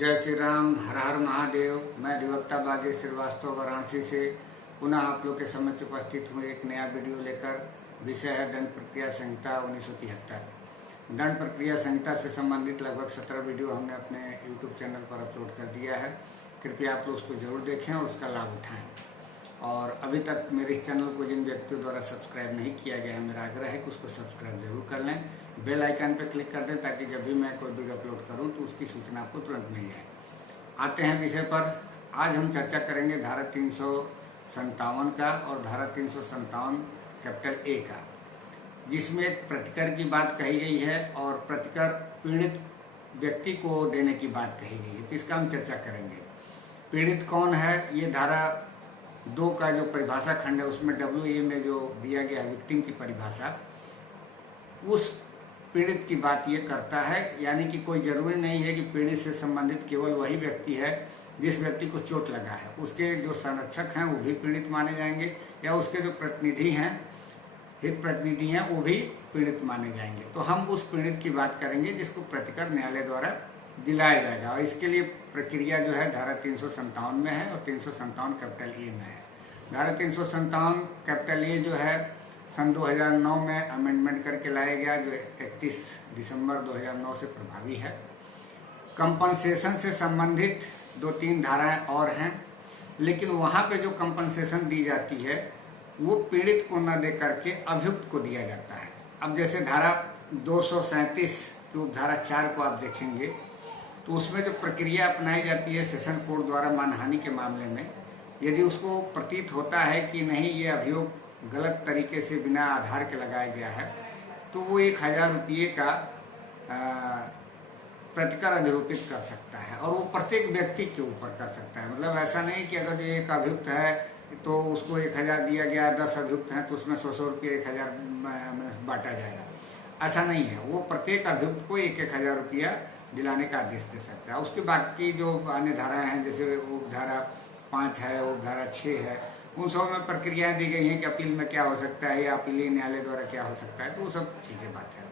जय श्री राम, हर हर महादेव। मैं अधिवक्ता बागी श्रीवास्तव वाराणसी से पुनः आप लोग के समक्ष उपस्थित हूँ एक नया वीडियो लेकर। विषय है दंड प्रक्रिया संहिता 1973। दंड प्रक्रिया संहिता से संबंधित लगभग 17 वीडियो हमने अपने YouTube चैनल पर अपलोड कर दिया है। कृपया आप लोग उसको जरूर देखें और उसका लाभ उठाएं। और अभी तक मेरे इस चैनल को जिन व्यक्तियों द्वारा सब्सक्राइब नहीं किया गया है, मेरा आग्रह है कि उसको सब्सक्राइब जरूर कर लें। बेल आइकन पर क्लिक कर दें ताकि जब भी मैं कोई वीडियो अपलोड करूं तो उसकी सूचना आपको तुरंत मिल जाए। आते हैं विषय पर। आज हम चर्चा करेंगे धारा 357 का और धारा 357 कैपिटल ए का, जिसमें एक प्रतिकर की बात कही गई है और प्रतिकर पीड़ित व्यक्ति को देने की बात कही गई है। तो इसका हम चर्चा करेंगे। पीड़ित कौन है, ये धारा 2 का जो परिभाषा खंड है उसमें WA में जो दिया गया है विक्टिम की परिभाषा, उस पीड़ित की बात ये करता है। यानी कि कोई जरूरी नहीं है कि पीड़ित से संबंधित केवल वही व्यक्ति है जिस व्यक्ति को चोट लगा है। उसके जो संरक्षक हैं वो भी पीड़ित माने जाएंगे, या उसके जो प्रतिनिधि हैं, हित प्रतिनिधि हैं, वो भी पीड़ित माने जाएंगे। तो हम उस पीड़ित की बात करेंगे जिसको प्रतिकर न्यायालय द्वारा दिलाया जाएगा। और इसके लिए प्रक्रिया जो है धारा 357 में है और 357 कैपिटल ए में है। धारा 357 कैपिटल ए जो है सन 2009 में अमेंडमेंट करके लाया गया, जो 31 दिसंबर 2009 से प्रभावी है। कंपनसेशन से संबंधित 2-3 धाराएं और हैं, लेकिन वहां पे जो कंपनसेशन दी जाती है वो पीड़ित को न दे करके अभियुक्त को दिया जाता है। अब जैसे धारा 237 की धारा 4 को आप देखेंगे तो उसमें जो प्रक्रिया अपनाई जाती है सेशन कोर्ट द्वारा मानहानि के मामले में, यदि उसको प्रतीत होता है कि नहीं ये अभियोग गलत तरीके से बिना आधार के लगाया गया है, तो वो 1000 रुपये का प्रतिकर अधिरोपित कर सकता है। और वो प्रत्येक व्यक्ति के ऊपर कर सकता है। मतलब ऐसा नहीं कि अगर जो एक अभियुक्त है तो उसको 1000 दिया गया, 10 अभियुक्त हैं तो उसमें 100 रुपये 1000 बांटा जाएगा, ऐसा नहीं है। वो प्रत्येक अभियुक्त को 1000 रुपया दिलाने का आदेश दे सकता है। उसके बाकी जो अन्य धाराएं हैं, जैसे वो धारा 5 है, वो धारा 6 है, उन सब में प्रक्रियाएं दी गई हैं कि अपील में क्या हो सकता है या अपीलीय न्यायालय द्वारा क्या हो सकता है। तो वो सब चीजें बात है।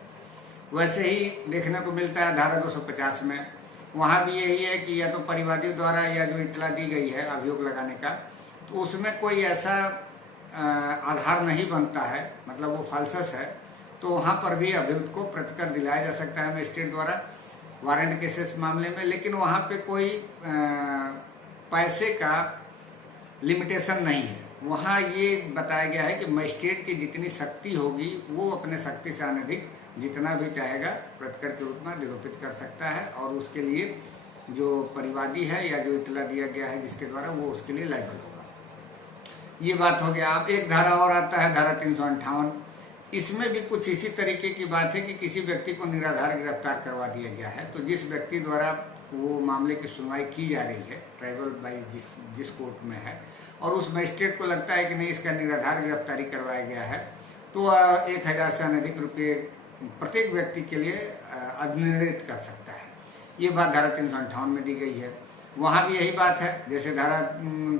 वैसे ही देखने को मिलता है धारा 250 में, वहां भी यही है कि या तो परिवादी द्वारा या जो इतला दी गई है अभियोग लगाने का, तो उसमें कोई ऐसा आधार नहीं बनता है, मतलब वो फाल्सस है, तो वहां पर भी अभियुक्त को प्रतिकर दिलाया जा सकता है मजिस्ट्रेट द्वारा वारंट केसेस मामले में। लेकिन वहां पे कोई पैसे का लिमिटेशन नहीं है। वहां ये बताया गया है कि मजिस्ट्रेट की जितनी शक्ति होगी वो अपने शक्ति से अनधिक जितना भी चाहेगा प्रतिकर के रूप में निरूपित कर सकता है, और उसके लिए जो परिवादी है या जो इतला दिया गया है जिसके द्वारा, वो उसके लिए लायबल होगा। ये बात हो गया। अब एक धारा और आता है धारा 358। इसमें भी कुछ इसी तरीके की बात है कि किसी व्यक्ति को निराधार गिरफ्तार करवा दिया गया है, तो जिस व्यक्ति द्वारा वो मामले की सुनवाई की जा रही है ट्राइबल बाई जिस कोर्ट में है, और उस मजिस्ट्रेट को लगता है कि नहीं इसका निराधार गिरफ्तारी करवाया गया है, तो 1000 से अनधिक रुपये प्रत्येक व्यक्ति के लिए अधिनिर्णित कर सकता है। ये बात धारा 358 में दी गई है। वहां भी यही बात है, जैसे धारा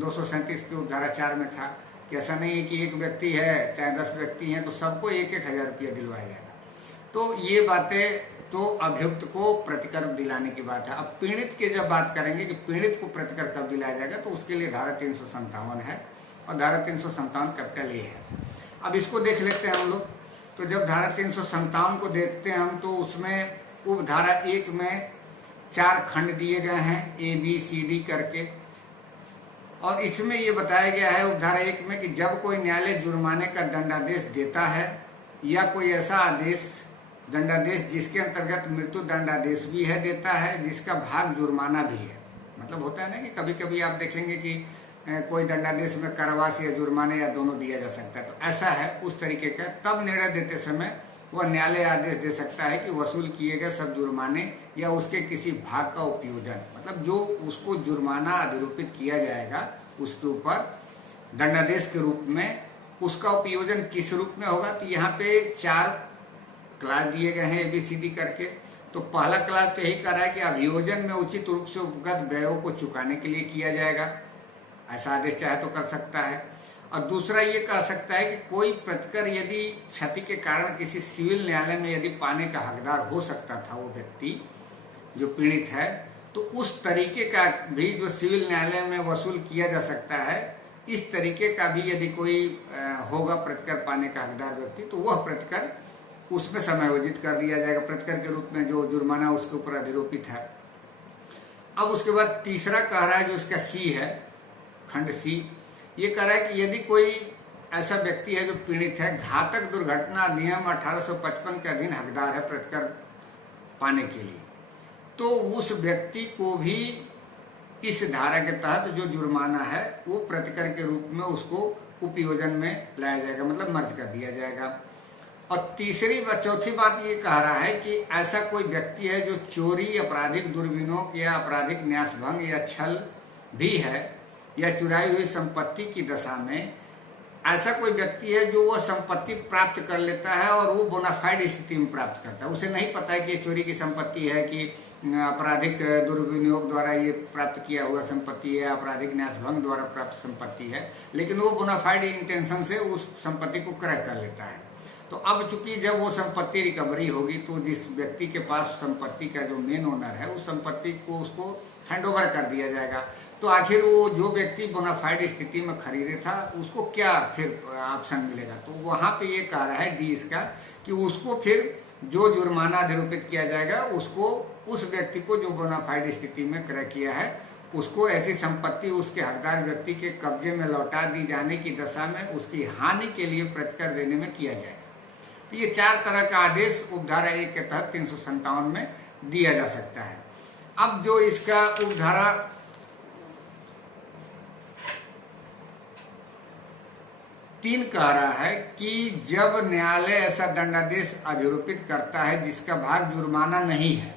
237 की धारा 4 में था कि ऐसा नहीं है कि एक व्यक्ति है चाहे 10 व्यक्ति हैं तो सबको 1000 रुपया दिलवाया जाएगा। तो ये बातें तो अभियुक्त को प्रतिकर दिलाने की बात है। अब पीड़ित की जब बात करेंगे कि पीड़ित को प्रतिकर कब दिलाया जाएगा, तो उसके लिए धारा 357 है और धारा 357 कैपिटल ए है। अब इसको देख लेते हैं हम लोग। तो जब धारा 357 को देखते हैं हम, तो उसमें उप धारा 1 में 4 खंड दिए गए हैं ABCD करके, और इसमें ये बताया गया है उप धारा 1 में कि जब कोई न्यायालय जुर्माने का दंडादेश देता है या कोई ऐसा आदेश दंडादेश जिसके अंतर्गत मृत्यु दंडादेश भी है देता है, जिसका भाग जुर्माना भी है। मतलब होता है ना कि कभी कभी आप देखेंगे कि कोई दंडादेश में कारावास या जुर्माने या दोनों दिया जा सकता है, तो ऐसा है उस तरीके का। तब निर्णय देते समय वह न्यायालय आदेश दे सकता है कि वसूल किए गए सब जुर्माने या उसके किसी भाग का उपयोजन, मतलब जो उसको जुर्माना अधिरूपित किया जाएगा उसके ऊपर दंडादेश के रूप में, उसका उपयोजन किस रूप में होगा। तो यहाँ पे 4 क्लास दिए गए हैं ABCD करके। तो पहला क्लास तो यही कह रहा है कि अभियोजन में उचित रूप से उपगत व्ययों को चुकाने के लिए किया जाएगा, ऐसा आदेश चाहे तो कर सकता है। और दूसरा ये कह सकता है कि कोई प्रतिकर यदि क्षति के कारण किसी सिविल न्यायालय में यदि पाने का हकदार हो सकता था वो व्यक्ति जो पीड़ित है, तो उस तरीके का भी जो सिविल न्यायालय में वसूल किया जा सकता है, इस तरीके का भी यदि कोई होगा प्रतिकर पाने का हकदार व्यक्ति, तो वह प्रतिकर उसमें समायोजित कर दिया जाएगा प्रतिकर के रूप में, जो जुर्माना उसके ऊपर अधिरोपित है। अब उसके बाद तीसरा कह रहा है, जो इसका सी है, खंड सी, ये कह रहा है कि यदि कोई ऐसा व्यक्ति है जो पीड़ित है, घातक दुर्घटना अधिनियम 1855 के अधीन हकदार है प्रतिकर पाने के लिए, तो उस व्यक्ति को भी इस धारा के तहत जो जुर्माना है वो प्रतिकर के रूप में उसको उपयोजन में लाया जाएगा, मतलब मर्ज कर दिया जाएगा। और चौथी बात ये कह रहा है कि ऐसा कोई व्यक्ति है जो चोरी, आपराधिक दुर्विनियोग या आपराधिक न्यासभंग या छल भी है, या चुराई हुई संपत्ति की दशा में ऐसा कोई व्यक्ति है जो वह संपत्ति प्राप्त कर लेता है और वो बोनाफाइड स्थिति में प्राप्त करता है। उसे नहीं पता है कि ये चोरी की संपत्ति है कि आपराधिक दुर्विनियोग द्वारा ये प्राप्त किया हुआ संपत्ति है, आपराधिक न्यासभंग द्वारा प्राप्त संपत्ति है, लेकिन वो बोनाफाइड इंटेंशन से उस संपत्ति को क्रय कर लेता है। तो अब चूंकि जब वो संपत्ति रिकवरी होगी तो जिस व्यक्ति के पास संपत्ति का जो मेन ओनर है, उस संपत्ति को उसको हैंडओवर कर दिया जाएगा। तो आखिर वो जो व्यक्ति बोनाफाइड स्थिति में खरीदे था उसको क्या फिर ऑप्शन मिलेगा? तो वहां पे ये कह रहा है डी इसका कि उसको फिर जो जुर्माना अधिरोपित किया जाएगा उसको उस व्यक्ति को जो बोनाफाइड स्थिति में क्रय किया है उसको ऐसी संपत्ति उसके हकदार व्यक्ति के कब्जे में लौटा दी जाने की दशा में उसकी हानि के लिए प्रतिकर देने में किया जाएगा। तो ये 4 तरह का आदेश उपधारा 1 के तहत 357 में दिया जा सकता है। अब जो इसका उपधारा 3 कह रहा है कि जब न्यायालय ऐसा दंडादेश अधिरोपित करता है जिसका भाग जुर्माना नहीं है,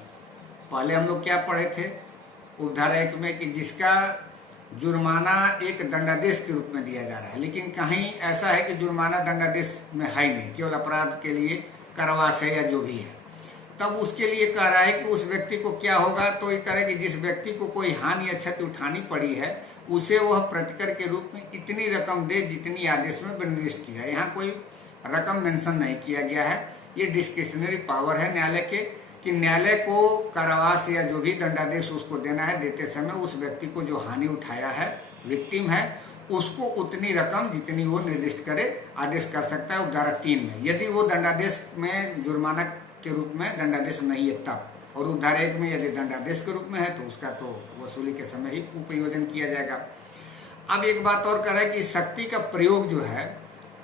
पहले हम लोग क्या पढ़े थे उपधारा 1 में कि जिसका जुर्माना एक दंडादेश के रूप में दिया जा रहा है, लेकिन कहीं ऐसा है कि जुर्माना दंडादेश में है ही नहीं, केवल अपराध के लिए कारावास है या जो भी है, तब उसके लिए कह रहा है कि उस व्यक्ति को क्या होगा? तो ये कह रहा है कि जिस व्यक्ति को कोई हानि या क्षति उठानी पड़ी है उसे वह प्रतिकर के रूप में इतनी रकम दे जितनी आदेश में निर्दिष्ट किया है। यहाँ कोई रकम मेंशन नहीं किया गया है। ये डिस्क्रिशनरी पावर है न्यायालय के कि न्यायालय को कारावास या जो भी दंडादेश उसको देना है, देते समय उस व्यक्ति को जो हानि उठाया है, विक्टिम है, उसको उतनी रकम जितनी वो निर्दिष्ट करे आदेश कर सकता है उपधारा 3 में। यदि वो दंडादेश में जुर्माना के रूप में दंडादेश नहीं है तब, और उपधारा 1 में यदि दंडादेश के रूप में है तो उसका तो वसूली के समय ही उपयोजन किया जाएगा। अब एक बात और कर रहा है कि शक्ति का प्रयोग जो है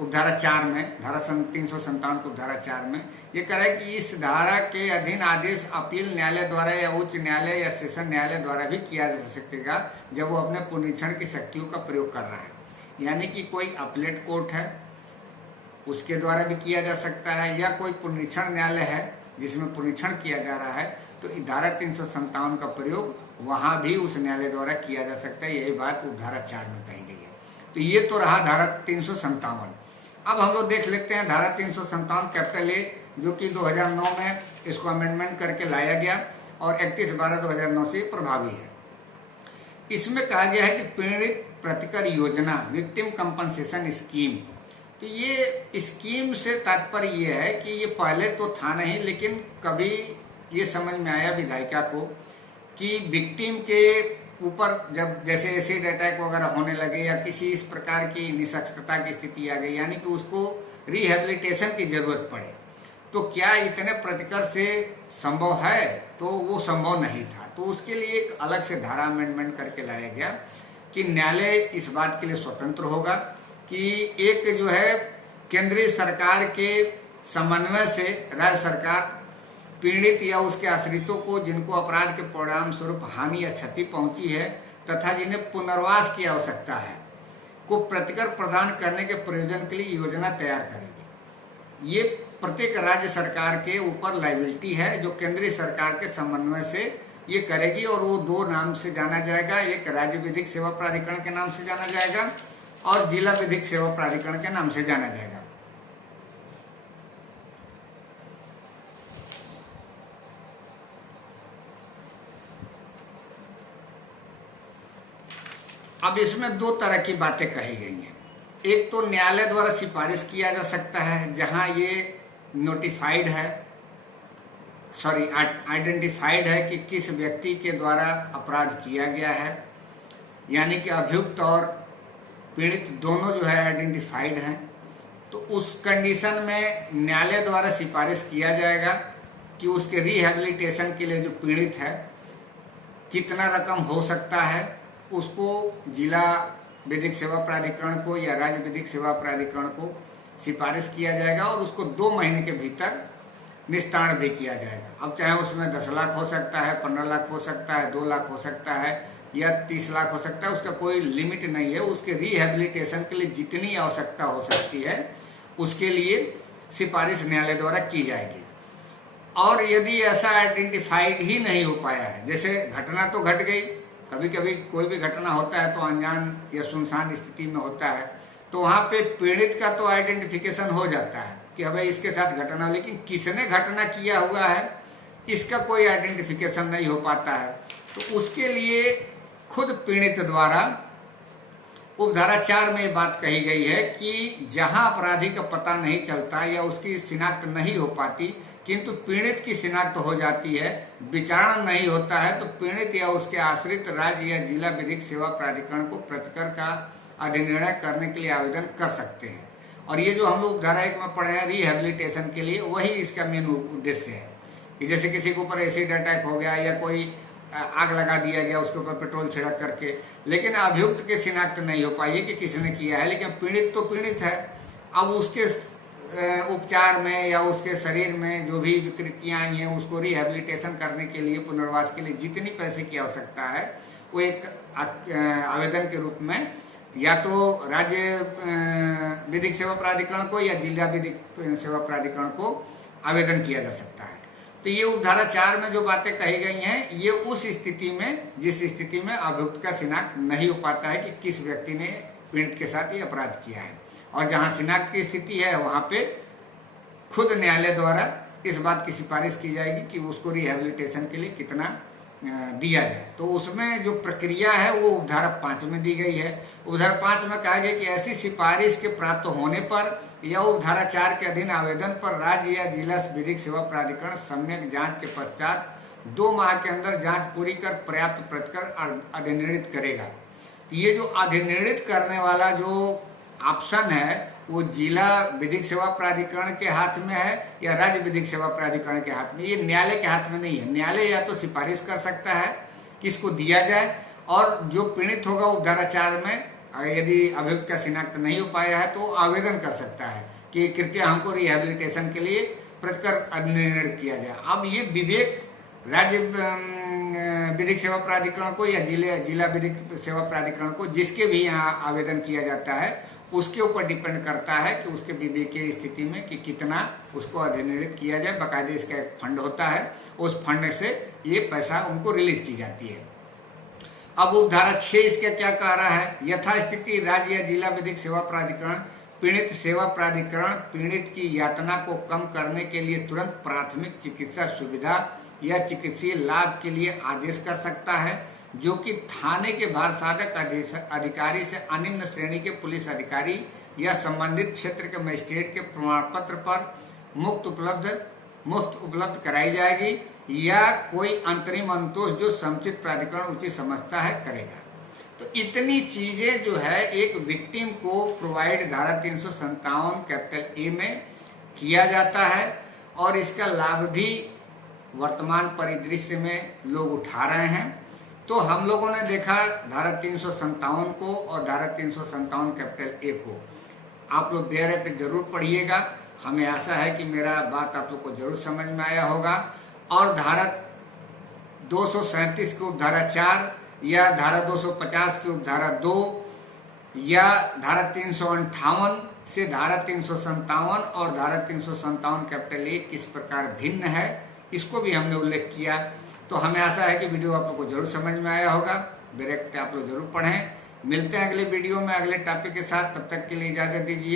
उपधारा 4 में, धारा 357 को उपधारा 4 में ये कह रहा है कि इस धारा के अधीन आदेश अपील न्यायालय द्वारा या उच्च न्यायालय या सेशन न्यायालय द्वारा भी किया जा सकेगा जब वो अपने पुनरीक्षण की शक्तियों का प्रयोग कर रहा है। यानी कि कोई अपीलेट कोर्ट है उसके द्वारा भी किया जा सकता है, या कोई पुनरीक्षण न्यायालय है जिसमें पुनरीक्षण किया जा रहा है, तो धारा 357 का प्रयोग वहां भी उस न्यायालय द्वारा किया जा सकता है। यही बात उपधारा 4 में कही गई है। तो ये तो रहा धारा 357। अब हम लोग देख लेते हैं धारा 357 कैपिटल ए, जो कि 2009 में इसको अमेंडमेंट करके लाया गया और 31/12/2009 से प्रभावी है। इसमें कहा गया है कि पीड़ित प्रतिकर योजना, विक्टिम कंपनसेशन स्कीम, तो ये स्कीम से तात्पर्य ये है कि ये पहले तो था नहीं, लेकिन कभी ये समझ में आया विधायिका को कि विक्टिम के ऊपर जब जैसे एसिड अटैक वगैरह होने लगे या किसी इस प्रकार की निशक्तता की स्थिति आ गई, यानी कि उसको रिहेबिलिटेशन की जरूरत पड़े, तो क्या इतने प्रतिकर से संभव है? तो वो संभव नहीं था। तो उसके लिए एक अलग से धारा अमेंडमेंट करके लाया गया कि न्यायालय इस बात के लिए स्वतंत्र होगा कि एक जो है केंद्रीय सरकार के समन्वय से राज्य सरकार पीड़ित या उसके आश्रितों को जिनको अपराध के परिणाम स्वरूप हानि या क्षति पहुंची है तथा जिन्हें पुनर्वास की आवश्यकता है को प्रतिकर प्रदान करने के प्रयोजन के लिए योजना तैयार करेगी। ये प्रत्येक राज्य सरकार के ऊपर लायबिलिटी है जो केंद्रीय सरकार के समन्वय से ये करेगी, और वो 2 नाम से जाना जाएगा। एक राज्य विधिक सेवा प्राधिकरण के नाम से जाना जाएगा और जिला विधिक सेवा प्राधिकरण के नाम से जाना जाएगा। अब इसमें 2 तरह की बातें कही गई हैं। एक तो न्यायालय द्वारा सिफारिश किया जा सकता है जहां ये नोटिफाइड है आइडेंटिफाइड है कि किस व्यक्ति के द्वारा अपराध किया गया है, यानी कि अभियुक्त और पीड़ित दोनों जो है आइडेंटिफाइड हैं, तो उस कंडीशन में न्यायालय द्वारा सिफारिश किया जाएगा कि उसके रिहैबिलिटेशन के लिए जो पीड़ित है कितना रकम हो सकता है, उसको जिला विधिक सेवा प्राधिकरण को या राज्य विधिक सेवा प्राधिकरण को सिफारिश किया जाएगा और उसको 2 महीने के भीतर निस्तारण भी किया जाएगा। अब चाहे उसमें 10 लाख हो सकता है, 15 लाख हो सकता है, 2 लाख हो सकता है या 30 लाख हो सकता है, उसका कोई लिमिट नहीं है। उसके रिहैबिलिटेशन के लिए जितनी आवश्यकता हो सकती है उसके लिए सिफारिश न्यायालय द्वारा की जाएगी। और यदि ऐसा आइडेंटिफाइड ही नहीं हो पाया है, जैसे घटना तो घट गई, कभी कभी कोई भी घटना होता है तो अनजान या सुनसान स्थिति में होता है, तो वहां पे पीड़ित का तो आइडेंटिफिकेशन हो जाता है कि भाई इसके साथ घटना, लेकिन किसने घटना किया हुआ है इसका कोई आइडेंटिफिकेशन नहीं हो पाता है। तो उसके लिए खुद पीड़ित द्वारा उपधारा 4 में बात कही गई है कि जहां अपराधी का पता नहीं चलता या उसकी शिनाख्त नहीं हो पाती किंतु पीड़ित की शिनाख्त हो जाती है, विचारण नहीं होता है, तो पीड़ित या उसके आश्रित राज्य या जिला विधिक सेवा प्राधिकरण को प्रतिकर का अधिनिर्णय करने के लिए आवेदन कर सकते हैं। और ये जो हम लोग धारा 1 में पढ़े हैं रिहैबिलिटेशन के लिए, वही इसका मेन उद्देश्य है कि जैसे किसी के ऊपर एसिड अटैक हो गया या कोई आग लगा दिया गया उसके ऊपर पेट्रोल छिड़क करके, लेकिन अभियुक्त के शिनाख्त नहीं हो पाई है कि किसने किया है, लेकिन पीड़ित तो पीड़ित है। अब उसके उपचार में या उसके शरीर में जो भी विकृतियां आई हैं उसको रिहैबिलिटेशन करने के लिए, पुनर्वास के लिए जितनी पैसे की आवश्यकता है वो एक आवेदन के रूप में या तो राज्य विधिक सेवा प्राधिकरण को या जिला विधिक सेवा प्राधिकरण को आवेदन किया जा सकता है। तो ये उपधारा 4 में जो बातें कही गई हैं ये उस स्थिति में, जिस स्थिति में अभियुक्त का शिनाख्त नहीं हो पाता है कि किस व्यक्ति ने पीड़ित के साथ ये अपराध किया है, और जहां शिनाख्त की स्थिति है वहां पे खुद न्यायालय द्वारा इस बात की सिफारिश की जाएगी कि उसको रिहैबिलिटेशन के लिए कितना दिया जाए। तो उसमें जो प्रक्रिया है वो उपधारा 5 में दी गई है। उपधारा 5 में कहा गया कि ऐसी सिफारिश के प्राप्त होने पर या उपधारा 4 के अधीन आवेदन पर राज्य या जिला विधिक सेवा प्राधिकरण सम्यक जांच के पश्चात 2 माह के अंदर जांच पूरी कर पर्याप्त प्रतिकर अधिनिर्णित करेगा। ये जो अधिनिर्णित करने वाला जो ऑप्शन है वो जिला विधिक सेवा प्राधिकरण के हाथ में है या राज्य विधिक सेवा प्राधिकरण के हाथ में, ये न्यायालय के हाथ में नहीं है। न्यायालय या तो सिफारिश कर सकता है कि इसको दिया जाए, और जो पीड़ित होगा उपधारा 4 में यदि अभियुक्त का शिनाख्त नहीं हो पाया है तो आवेदन कर सकता है कि कृपया हमको रिहैबिलिटेशन के लिए प्रतिकर अधिनिर्णित किया जाए। अब ये विवेक राज्य विधिक सेवा प्राधिकरण को या जिला विधिक सेवा प्राधिकरण को, जिसके भी यहाँ आवेदन किया जाता है, उसके ऊपर डिपेंड करता है कि उसके विवेकीय स्थिति में कि कितना उसको अधिनिर्णित किया जाए। बाकायदे इसका एक फंड होता है, उस फंड से ये पैसा उनको रिलीज की जाती है। अब उपधारा 6 इसका क्या कह रहा है, यथास्थिति राज्य या जिला विधिक सेवा प्राधिकरण पीड़ित सेवा प्राधिकरण पीड़ित की यातना को कम करने के लिए तुरंत प्राथमिक चिकित्सा सुविधा या चिकित्सीय लाभ के लिए आदेश कर सकता है, जो कि थाने के भारसाधक अधिकारी से अनिम्न श्रेणी के पुलिस अधिकारी या संबंधित क्षेत्र के मजिस्ट्रेट के प्रमाण पत्र पर मुफ्त उपलब्ध कराई जाएगी या कोई अंतरिम अंतोष जो समुचित प्राधिकरण उचित समझता है करेगा। तो इतनी चीजें जो है एक विक्टिम को प्रोवाइड धारा 357 कैपिटल ए में किया जाता है, और इसका लाभ भी वर्तमान परिदृश्य में लोग उठा रहे हैं। तो हम लोगों ने देखा धारा 357 को और धारा 357 कैपिटल ए को। आप लोग बेयर एक्ट जरूर पढ़िएगा, हमें आशा है कि मेरा बात आप लोग को जरूर समझ में आया होगा। और धारा 237 की उपधारा 4 या धारा 250 की उपधारा 2 या धारा 358 से धारा 357 और धारा 357 कैपिटल ए किस प्रकार भिन्न है, इसको भी हमने उल्लेख किया। तो हमें आशा है कि वीडियो आप लोग को जरूर समझ में आया होगा। बेयर एक्ट आप लोग जरूर पढ़ें। मिलते हैं अगले वीडियो में अगले टॉपिक के साथ, तब तक के लिए इजाजत दीजिए।